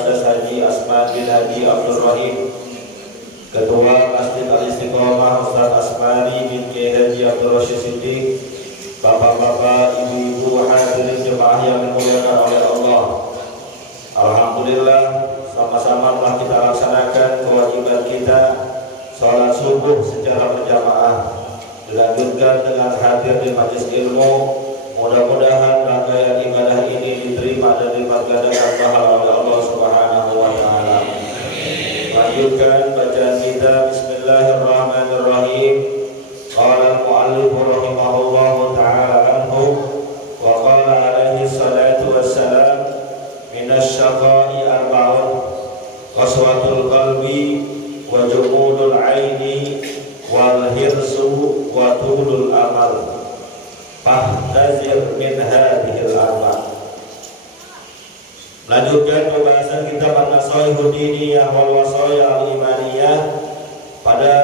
Ustaz Haji Asman bin Haji Abdul Rahim, Ketua Masjid Al-Istiqomah Ustaz Asmani bin Kiai Haji Abdul Rashid Siddiq, Bapak-bapak, ibu-ibu, hadirin jemaah yang dimuliakan oleh Allah. Alhamdulillah, sama-sama telah kita laksanakan kewajiban kita sholat subuh secara berjamaah. Dilanjutkan dengan hadir di majelis ilmu. Mudah-mudahan rangkaian ibadah ini diterima dan dilipat gandakan pahala oleh Allah Subhanahu wa taala. Lanjutkan bacaan kita. Bismillahirrahmanirrahim. Qala al-mu'allif rahimahullahu ta'ala anhu wa qala alaihi salatu wassalam minasyaqa'i arba'un qaswatul qalbi wa jumudul aini wal hirsu wa tulul amal fahtazir min hadhil arba'. Lanjutkan pembahasan kitab An-Nasaihud Diniyah wal Wasaya Al-Imaniyah pada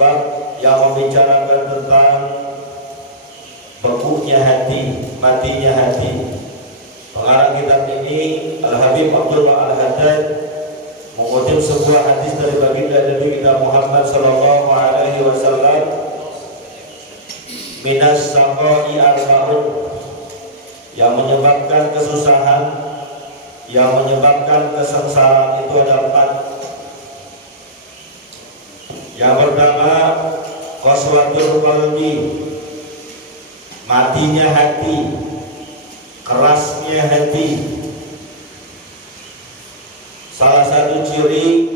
bab yang membicarakan tentang bekunya hati, matinya hati. Pengarang kitab ini Al-Habib Abdullah Al-Haddad mengutip sebuah hadis dari baginda Nabi kita Muhammad sallallahu alaihi wasallam, minas saqa'i arba'un, yang menyebabkan kesusahan, yang menyebabkan kesengsaraan itu ada 4. Yang pertama, qaswatul qalbi, matinya hati, kerasnya hati. Salah satu ciri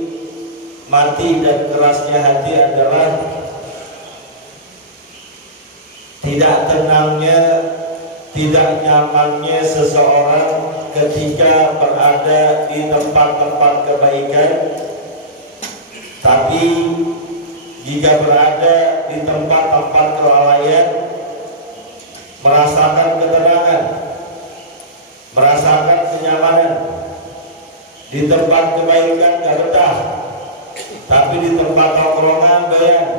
mati dan kerasnya hati adalah tidak tenangnya, tidak nyamannya seseorang ketika berada di tempat-tempat kebaikan, tapi jika berada di tempat-tempat kelalaian, merasakan ketenangan, merasakan kenyamanan. Di tempat kebaikan gak betah, tapi di tempat tongkrongan bayang.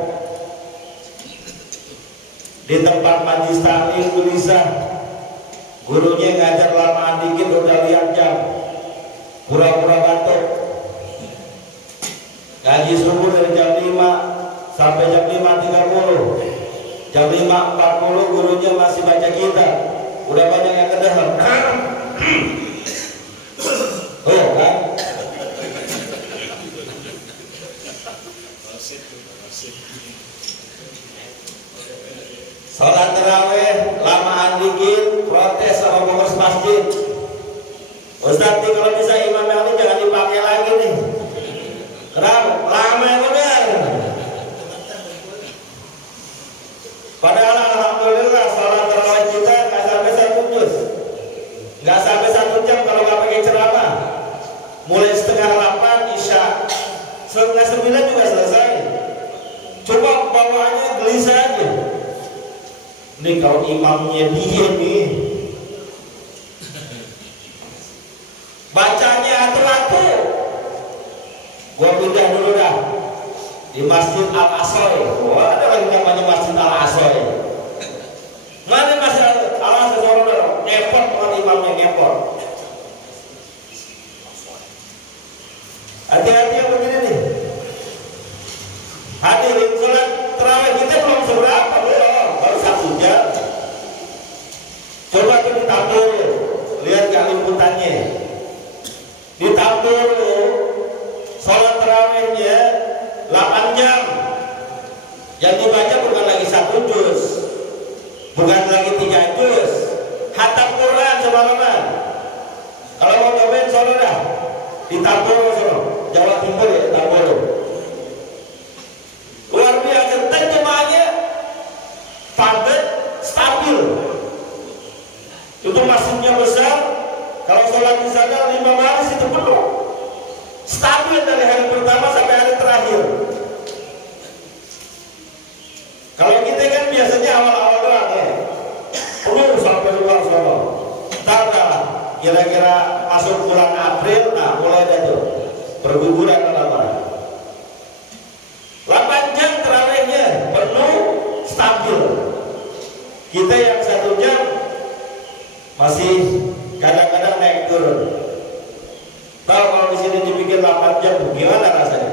Di tempat majlis taklim gelisah, gurunya ngajar lamaan dikit udah lihat jam, pura-pura batuk. Ngaji subuh dari jam 5 sampai jam 5.30, jam 5.40 gurunya masih baca kitab, udah banyak yang kedahar. Oh kan? Salat tarawih lamaan dikit, protes sama pengurus masjid. Ustaz, kalau bisa imam yang ini jangan dipakai lagi nih. Kenapa? Lama yang benar. Padahal alhamdulillah salat tarawih kita nggak sampai 1 juz, nggak sampai 1 jam kalau nggak pakai ceramah. Mulai setengah 8 isya, setengah 9 juga selesai. Coba bawaannya gelisah aja. Ini kalau imamnya dia nih, bacanya atur-atur. Gua pindah dulu dah di Masjid Al-Asoy. Wah, ada lagi namanya Masjid Al-Asoy. Mana Masjid Al-Asoy? Saudara, ngepot kalau imamnya ngepot. Hati-hati yang begini nih. Hadirin, sholat tarawih kita belum seberapa, baru 1 jam. Coba kita ditabur, lihat gak liputannya. Ditabur sholat tarawihnya 8 jam. Yang dibaca bukan lagi 1 juz, bukan lagi 3 juz, khatam Quran semalaman. Kalau mau cobain sholat dah ditabur sono, Jawa Timur ya, tabur. Luar biasa, terjemahannya padat, stabil. Itu masjidnya besar, kalau sholat di sana 5 baris itu penuh. Stabil dari hari pertama sampai hari terakhir. Kalau kita kan biasanya awal-awal doang ya, penuh sampai luar sana. Ntar kira-kira masuk bulan April, nah mulai ada tuh perguguran lama. 8 jam terawihnya penuh, stabil. Kita yang 1 jam masih kadang-kadang naik turun. gimana rasanya?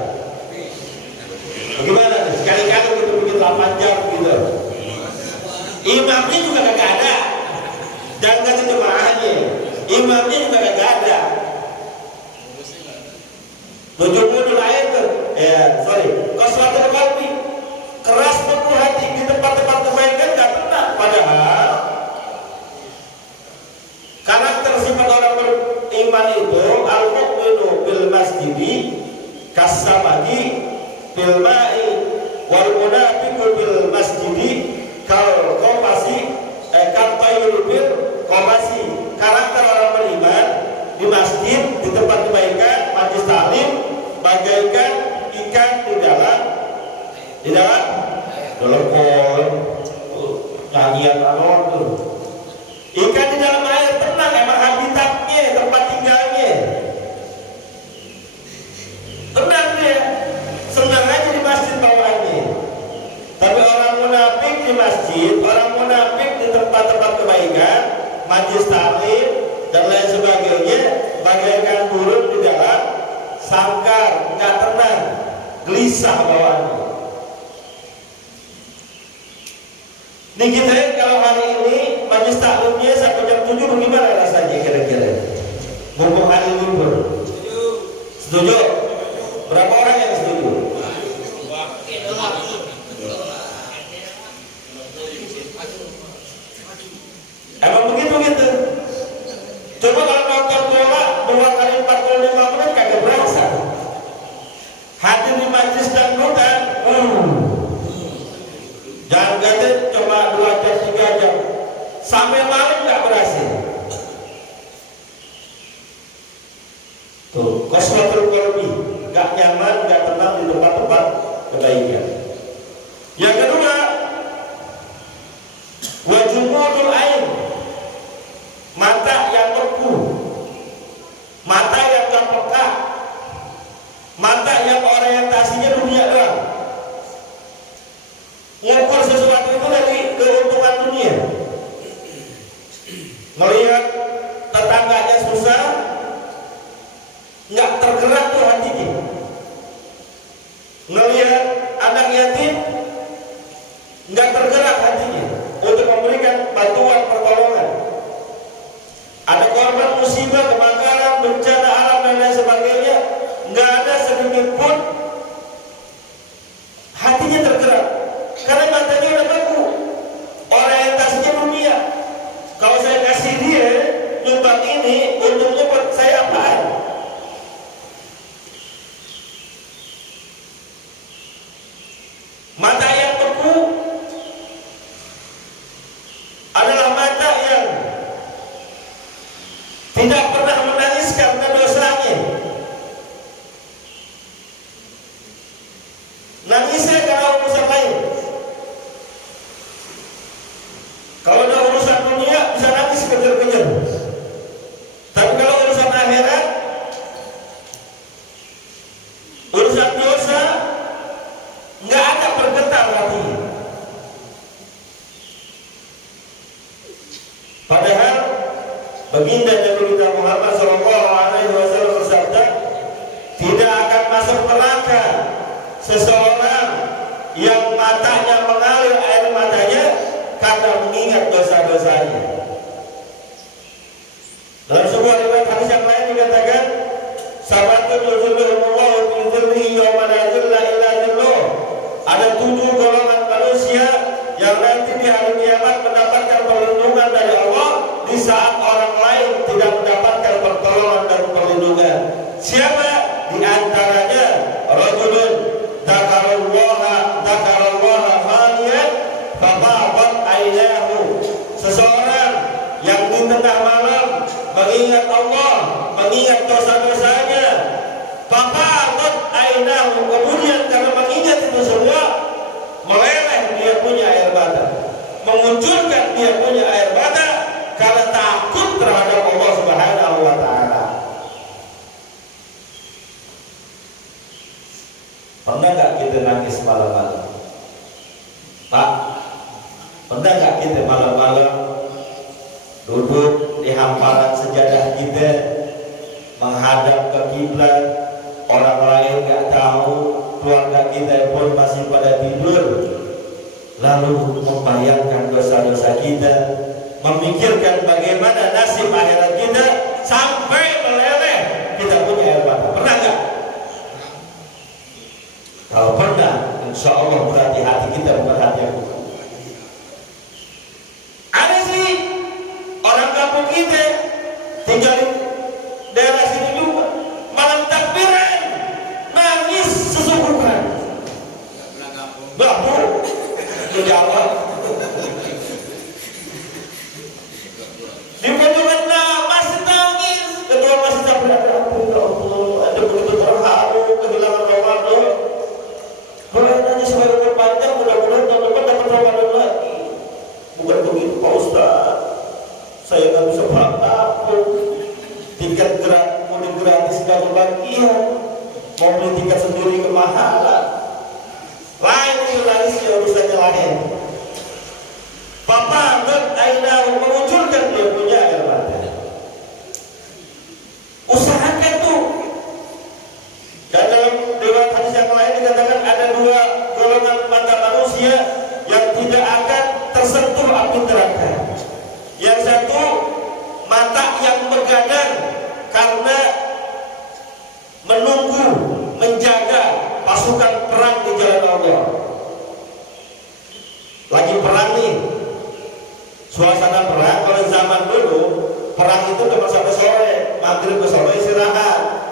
Bagaimana? Sekali-kali gitu bikin 8 jam gitu. Imamnya juga kagak ada. Jangan kasih jemaahnya. Imamnya juga kagak ada. Tujuh lain tuh. Qaswatul qalbi. Keras beku hati di tempat-tempat kebaikan gak pernah. Padahal karakter sifat orang beriman itu al-mu'minu bil masjidi kasabagi bil ma'i wal munafiqu bil masjidi kal qamasi kal bil qamasi. Karakter orang beriman di masjid, di tempat kebaikan, majlis taklim bagaikan ikan di dalam kolam. Nyanyian alon tuh. Ikan di dalam air tenang, emang habitatnya, tempat tinggalnya. Tenang dia, senang aja di masjid bawaannya. Tapi orang munafik di masjid, orang munafik di tempat-tempat kebaikan, majlis taklim dan lain sebagainya, bagaikan burung di dalam sangkar, nggak tenang, gelisah bawaannya. Nih kita kalau hari ini majlis taklimnya sampai jam 7 bagaimana rasanya kira-kira? Mumpung hari libur. Setuju? Berapa orang yang setuju? Emang begitu gitu? Coba kalau nonton bola 2 kali 45 menit kagak berasa. Hadir di majlis dangdutan, jangan gadget coba 2 jam 3 jam sampai malam nggak berhasil. Tuh, qaswatul qalbi, nggak nyaman, nggak tenang di tempat-tempat kebaikan. Yang kedua, wajumudul ain, mata yang beku, mata yang gak peka, mata yang orientasinya dunia doang. Ngukur sesuatu itu dari keuntungan dunia. Melihat tetangganya susah, nggak tergerak tuh hatinya. Melihat anak yatim, nggak tergerak hatinya untuk memberikan bantuan pertolongan. Ada korban musibah, kebakaran, bencana alam dan lain sebagainya, nggak ada sedikit pun hatinya tergerak. Karena matanya udah beku, orientasinya dunia. Kalau saya kasih dia nyumbang ini, untungnya buat saya apaan? Mata yang beku adalah mata yang tidak pernah menangis karena dosanya. Nangisnya karena urusan lain. Kalau ada urusan dunia bisa nangis kejar-kejar. Tapi kalau urusan akhirat, urusan dosa, nggak ada bergetar hatinya. Padahal baginda Nabi kita Muhammad SAW bersabda, tidak akan masuk neraka seseorang yang matanya mengalir air matanya karena mengingat dosa-dosanya. Dalam sebuah riwayat hadis yang lain dikatakan, sabatun yuzilluhumullahu fi dzillihi yawma la dzilla illa dzilluh. Ada 7 golongan manusia yang nanti di hari kiamat mendapatkan perlindungan dari Allah di saat orang lain tidak mendapatkan pertolongan dan perlindungan. Siapa? Di antaranya rajulun dzakarallaha khaliyan fafadat ainahu. Seseorang yang di tengah malam mengingat Allah, mengingat dosa-dosanya, fafadat ainahu, kemudian karena mengingat itu semua meleleh dia punya air mata, mengunculkan dia punya air mata karena takut terhadap Allah Subhanahu wa taala. Pernah nggak kita nangis malam-malam? Pak, pernah nggak kita malam-malam duduk di hamparan sejadah kita menghadap ke kiblat, orang lain nggak tahu, keluarga kita pun masih pada tidur, lalu membayangkan dosa-dosa kita, memikirkan bagaimana nasib akhirat kita, sampai meleleh kita punya air mata. Pernah nggak? Kalau pernah, insya Allah berarti hati kita bukan hati yang bukan. Ada sih orang kampung kita tinggal di daerah sini juga, malam takbiran nangis sesungguhan. Nggak bu, dijawab. Di pojokan masih nangis, ketua masih takbiran. Ya Allah, ada begitu terharu kehilangan Ramadan. Boleh nanya supaya umur panjang, mudah-mudahan tahun depan dapat Ramadan lagi. Bukan begitu Pak Ustaz, saya nggak bisa berangkat, tiket mudik gratis nggak kebagian, mau beli tiket sendiri kemahalan. Lain nangis ya urusannya lain. Bapak Aina mengucurkan dia punya air mata. Usahakan tuh. Dan dalam riwayat hadis yang lain dikatakan ada dua golongan mata manusia yang tidak akan tersentuh api neraka. Yang satu mata yang bergadang karena menunggu, menjaga pasukan perang di jalan Allah. Lagi perang nih, suasana perang. Kalau zaman dulu perang itu cuma sampai sore, maghrib ke sore istirahat.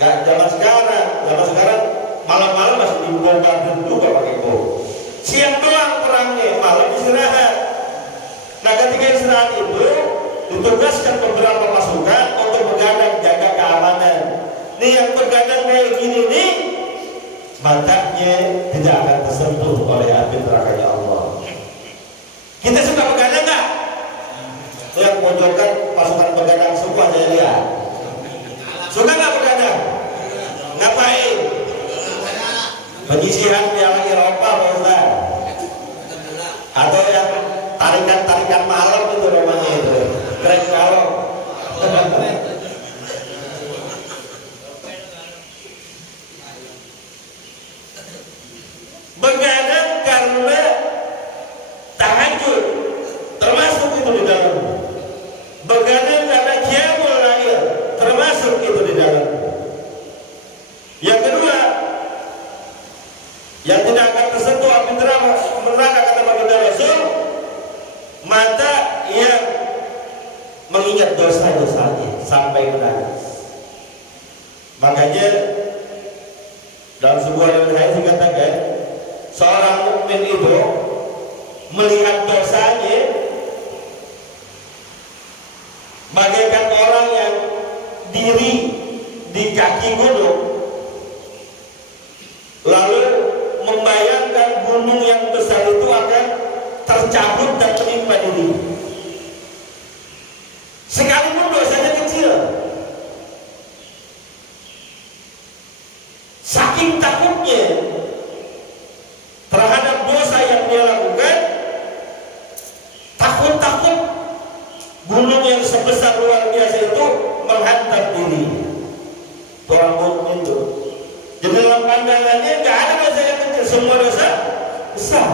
Gak zaman sekarang. Zaman sekarang malam-malam masih dibombardir juga pakai bom. Siang doang perangnya, malam istirahat. Nah ketika istirahat itu ditugaskan beberapa pasukan untuk begadang jaga keamanan. Nih yang begadang kayak gini nih, matanya tidak akan tersentuh oleh api nerakanya Allah. Kita suka begadang nggak? Yang pojokan pasukan begadang semua saya lihat. Suka nggak begadang? Ngapain? Penyisihan yang Eropa, Pak, atau yang tarikan malam itu namanya itu, keren kalau. Begadang karena tahajud, termasuk itu di dalam. Begadang karena qiyamul lail, termasuk itu di dalam. Yang kedua, yang tidak akan tersentuh api neraka kata baginda Rasul, mata yang mengingat dosa-dosanya sampai menangis. Makanya dalam sebuah riwayat dikatakan seorang mukmin itu melihat dosanya bagaikan orang yang diri di kaki gunung, lalu membayangkan gunung yang besar itu akan tercabut dan menimpa diri. Sekalipun dosanya kecil, saking takutnya terhadap dosa yang dia lakukan, takut gunung yang sebesar luar biasa itu menghantam diri. Orang mukmin itu, di dalam pandangannya nggak ada dosa yang kecil, semua dosa besar.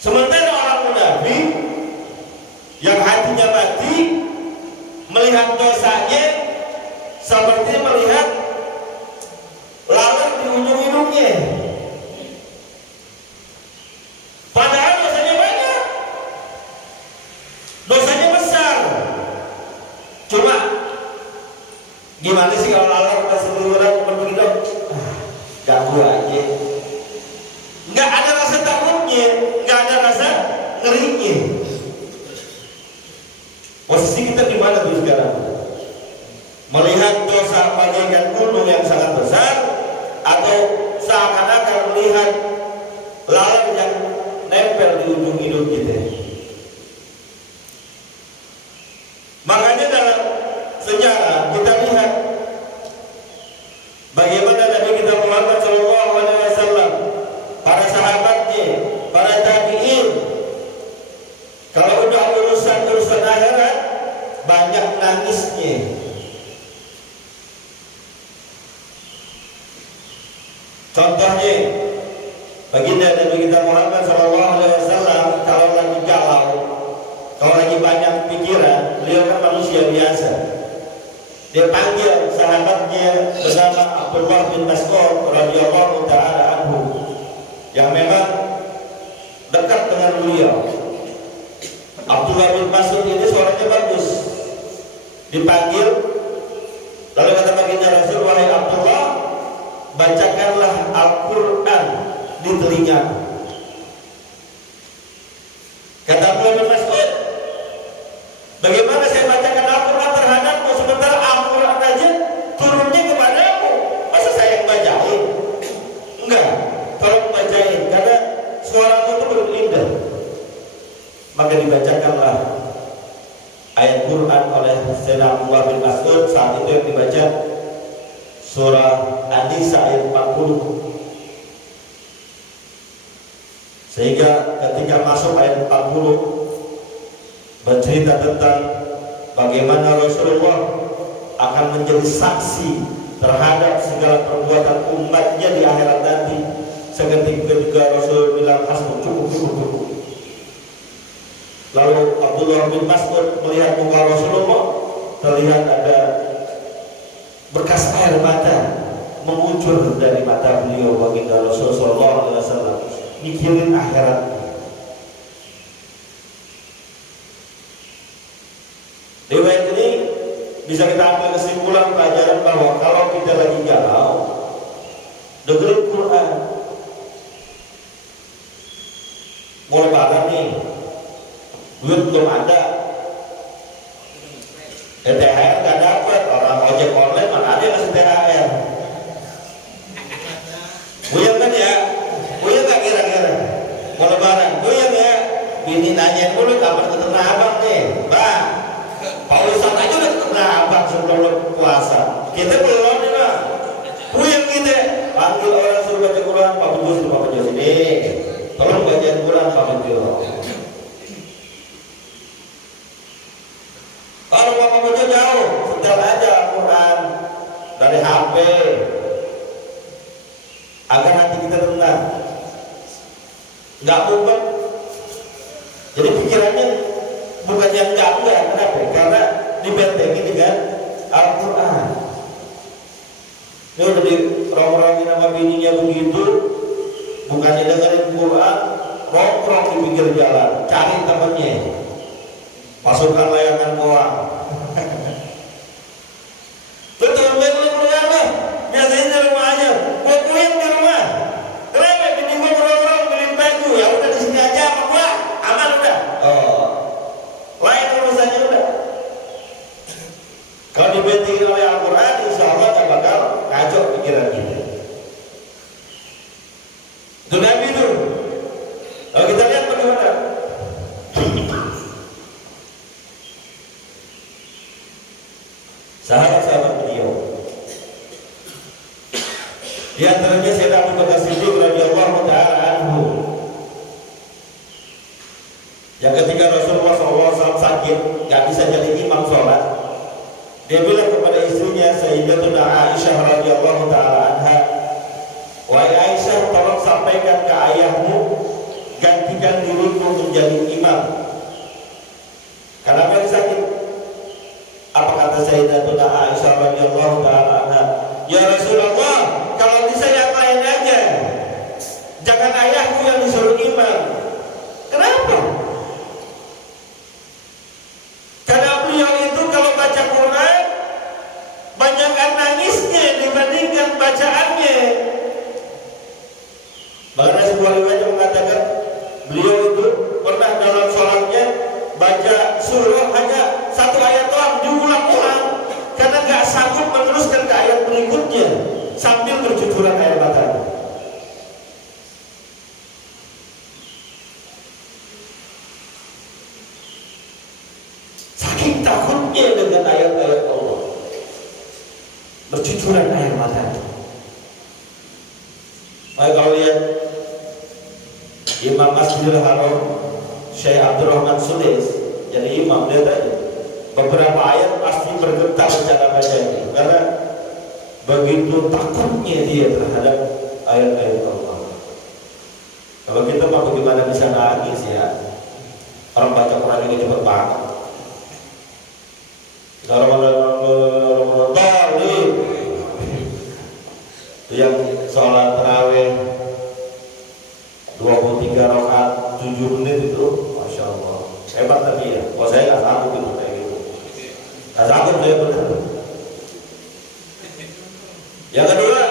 Sementara orang munafik yang hatinya mati melihat dosanya seperti melihat lalat di ujung hidungnya. Padahal dosanya banyak, dosanya besar. Cuma gimana sih kalau lalat pas orang begitu? Ganggu aja. Nggak ada rasa takutnya, nggak ada rasa ngerinya. Posisi kita di mana tuh sekarang? Melihat dosa bagaikan gunung yang sangat besar, atau seakan-akan melihat lalat yang nempel di ujung hidung kita. Makanya dalam sejarah kita lihat bagaimana Nabi kita Muhammad SAW, para sahabatnya, para tabi'in, kalau udah urusan akhirat banyak nangisnya. Contohnya, baginda Nabi kita Muhammad SAW kalau lagi galau, kalau lagi banyak pikiran, beliau kan manusia biasa. Dia panggil sahabatnya bernama Abdullah bin Mas'ud radhiyallahu taala anhu yang memang dekat dengan beliau. Abdullah bin Mas'ud ini suaranya bagus. Dipanggil, lalu kata baginda Rasul, wahai Abdullah, bacakanlah Al-Quran di telinga. Kata Abdullah bin Mas'ud, bagaimana saya bacakan Al-Quran terhadapmu sementara Al-Quran aja turunnya kepadamu? Masa saya yang bacain? Enggak, tolong bacain karena suaramu itu belum indah. Maka dibacakanlah ayat Quran oleh Sayyidina Abdullah bin Mas'ud. Saat itu yang dibaca surah An-Nisa ayat 40. Sehingga ketika masuk ayat 40 bercerita tentang bagaimana Rasulullah akan menjadi saksi terhadap segala perbuatan umatnya di akhirat nanti. Seketika juga Rasul bilang hasbuk, cukup. Lalu Abdullah bin Mas'ud melihat muka Rasulullah, terlihat ada bekas air mata mengucur dari mata beliau. Baginda Rasulullah SAW mikirin akhirat. Riwayat ini bisa kita ambil kesimpulan pelajaran bahwa kalau kita lagi galau, dengerin Quran. Mau lebaran nih, duit belum ada, THR gak dapat, orang ojek online mana ada yang ngasih THR. Buyang kan ya? Buyang gak kira-kira? Mau lebaran, buyang ya? Bini nanya dulu kapan ketemu abang nih, bang. Pak Ustadz aja udah ketemu abang sebelum puasa. Kita belum nih bang. Buyang kita, panggil orang suruh baca Quran, Pak Bujus ini. Tolong bacain Quran Pak Bujus. Kalau Bapak Bojo jauh, setel aja Al-Quran dari HP agar nanti kita tenang, nggak mumet. Jadi pikirannya bukan yang enggak, kenapa? Karena dibentengi dengan Al-Quran. Ini udah dirong-rongin sama bininya begitu, bukannya dengerin Quran, nongkrong di pinggir jalan, cari temennya. Pasukan layangan koang. Betul, betul lah. Biasanya di rumah aja. Gua kuyang di rumah. Kenapa? Bini gua nongkrong beliin baju. Ya udah di sini aja sama gua. Aman udah. Oh. Lain urusannya udah. Kalau dibentengi oleh Al-Quran, insya Allah tak bakal kacau pikiran kita. Itu Nabi itu. Kalau kita lihat bagaimana. Sahabat-sahabat beliau, di antaranya Sayyidina Abu Bakar Siddiq radhiyallahu taala anhu, yang ketika Rasulullah SAW sakit, gak bisa jadi imam sholat, dia bilang kepada istrinya Sayyidatuna Aisyah radhiyallahu taala anha, wahai Aisyah, tolong sampaikan ke ayahmu gantikan diriku menjadi imam. Karena dia sakit. Apa kata Sayyidatuna Aisyah radhiyallahu taala anha? Ya Rasulullah, kalau bisa yang lain aja. Jangan ayahku yang disuruh imam. Kenapa? Karena beliau itu kalau baca Quran banyakkan nangisnya dibandingkan bacaannya. Bahkan sebuah riwayat mengatakan beliau itu pernah dalam sholatnya baca surah hanya satu ayat doang, diulang-ulang karena gak sanggup meneruskan ke ayat berikutnya sambil bercucuran air mata. Saking takutnya dengan ayat-ayat Allah, bercucuran air mata. Maka kalau lihat Imam Masjidil Haram Syekh Abdurrahman Sudais jadi imam, dia tadi beberapa ayat pasti bergetar cara bacanya karena begitu takutnya dia terhadap ayat-ayat Allah. Kalau kita mah bagaimana bisa nangis ya? Orang baca Quran juga cepet banget. Yang sholat tarawih 23 rakaat 7 menit itu, masya Allah, hebat tapi ya. Kalau saya nggak sanggup itu kayak gitu, nggak sanggup saya benar. Yang kedua,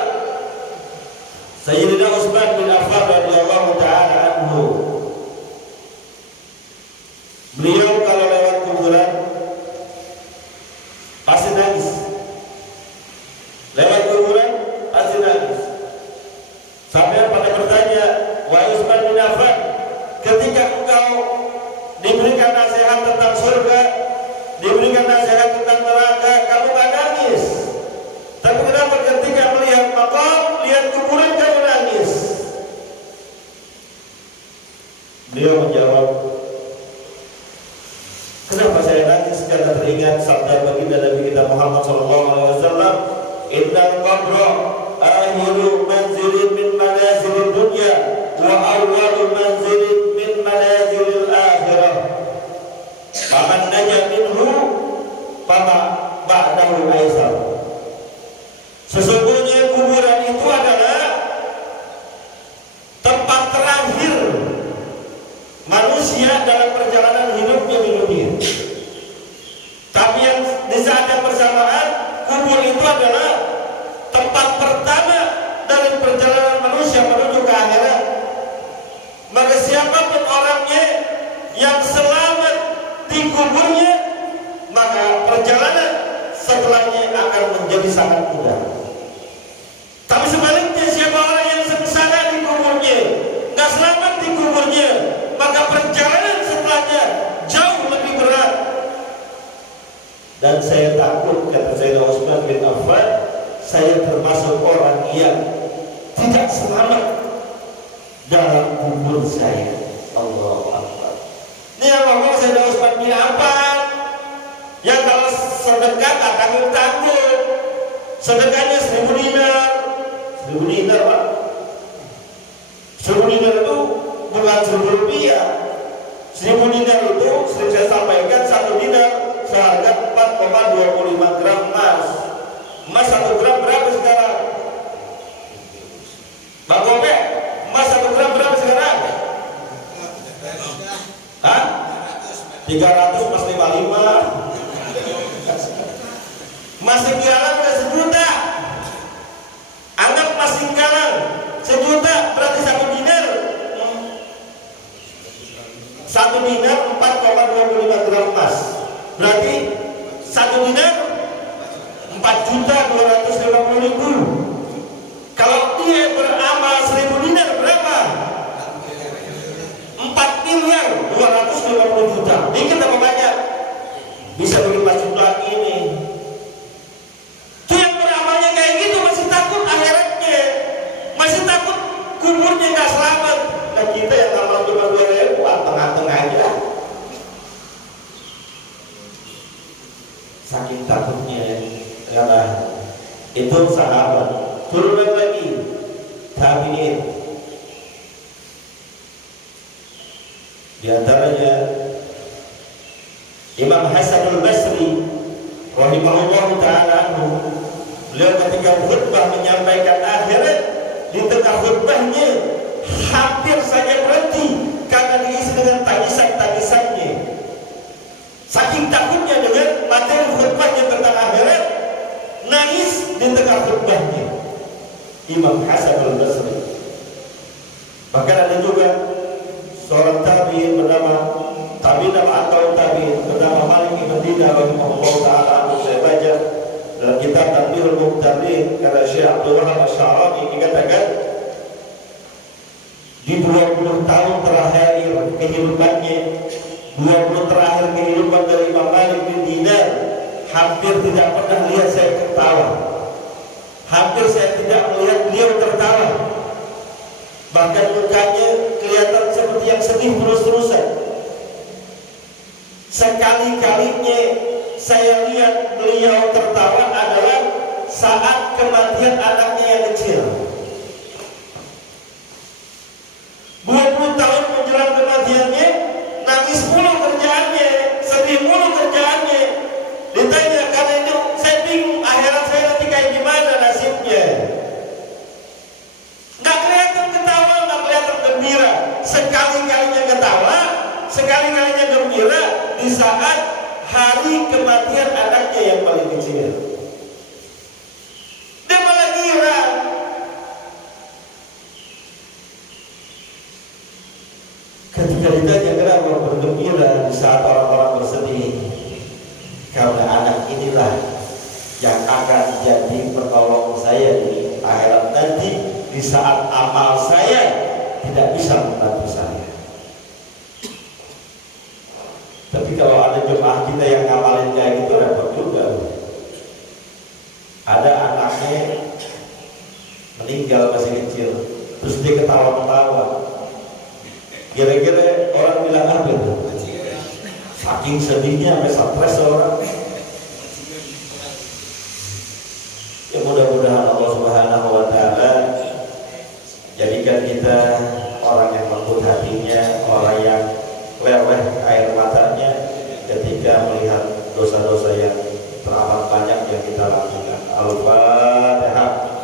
Sayyidina Utsman bin Affan radhiyallahu taala anhu. Beliau kalau lewat kuburan pasti nangis. Lewat kuburan pasti nangis. Sampai pada bertanya, wahai Utsman bin Affan, ketika engkau diberikan nasihat tentang surga, diberikan nasihat tentang neraka, kamu gak nangis. Tapi kenapa ketika melihat makam, lihat kuburan kamu nangis? Beliau menjawab, kenapa saya nangis? Karena teringat sabda baginda Nabi kita Muhammad SAW, innal qabra akhiru manzilin min manazilid dunya wa awwalu manzilin min manazilil akhirah. Faman naja minhu fama ba'dahu aisar. Sesungguhnya kuburan itu adalah tempat terakhir manusia dalam perjalanan hidupnya di dunia. Tapi yang di saat yang bersamaan, kubur itu adalah tempat pertama dari perjalanan manusia menuju ke akhirat. Maka siapapun orangnya yang selamat di kuburnya, maka perjalanan setelahnya akan menjadi sangat mudah. Tapi sebaliknya, siapa orang yang sengsara di kuburnya, nggak selamat di kuburnya, maka perjalanan setelahnya jauh lebih berat. Dan saya takut, kata Sayyidina Utsman bin Affan, saya termasuk orang yang tidak selamat dalam kubur saya. Allahu Akbar. Ini yang ngomong Sayyidina Utsman bin Affan, yang kalau sedekah tak tanggung-tanggung. Sedekahnya 1000 dinar. 1000 dinar, Pak. 1000 dinar itu bukan 1000 rupiah. 1000 dinar itu sering saya sampaikan, 1 dinar seharga 4,25 gram emas. Emas 1 gram berapa sekarang? Bang Gope, emas 1 gram berapa sekarang? Hah? 300 plus 55. Emas singgalan udah 1 juta. Anggap emas singgalan 1 juta berarti 1 dinar. 1 dinar 4,25 gram emas. Berarti 1 dinar 4.250.000. Kalau dia beramal 1000 dinar berapa? 4.250.000.000. Dikit apa banyak? Bisa bikin masjid lagi ini. Itu yang beramalnya kayak gitu masih takut akhiratnya, masih takut kuburnya nggak selamat. Nah kita yang amal cuma 2.000, tengah-tengah aja. Saking takutnya, karena itu sahabat. Turun lagi tabi'in. Di antaranya Imam Hasan al-Basri rahimahullah ta'ala anhu. Beliau ketika khutbah menyampaikan akhirat, di tengah khutbahnya hampir saja berhenti karena diisi dengan tangisan-tangisannya. Saking takutnya dengan materi khutbahnya tentang akhirat, nangis di tengah khutbahnya Imam Hasan al-Basri. Bahkan ada juga seorang tabi'in bernama atau tabi'in bernama Malik bin Dinar rahimahullah ta'ala. Saya baca dalam kitab Tanbihul Muqtadin kata Syekh Abdul Wahab Asy-Sya'rani, dikatakan di 20 tahun terakhir kehidupannya, 20 terakhir kehidupan dari Imam Malik bin Dinar, hampir tidak pernah lihat saya tertawa. Hampir saya tidak melihat beliau tertawa. Bahkan mukanya kelihatan seperti yang sedih terus-terusan. Sekali-kalinya saya lihat beliau tertawa adalah saat kematian anaknya yang kecil. sekali-kalinya gembira di saat hari kematian anaknya yang paling kecil. Dia malah girang. Ketika ditanya kenapa bergembira di saat orang-orang bersedih, karena anak inilah yang akan jadi penolong saya di akhirat nanti di saat amal saya tidak bisa membantu saya. Tapi kalau ada jemaah kita yang ngamalin kayak gitu repot juga. Ada anaknya meninggal masih kecil, terus dia ketawa-ketawa. Kira-kira orang bilang apa itu? Saking sedihnya sampai stres orang. Ya mudah-mudahan Allah Subhanahu wa Ta'ala jadikan kita orang yang lembut hatinya, orang yang leleh air matanya ketika melihat dosa-dosa yang teramat banyak yang kita lakukan. Al-Fatihah.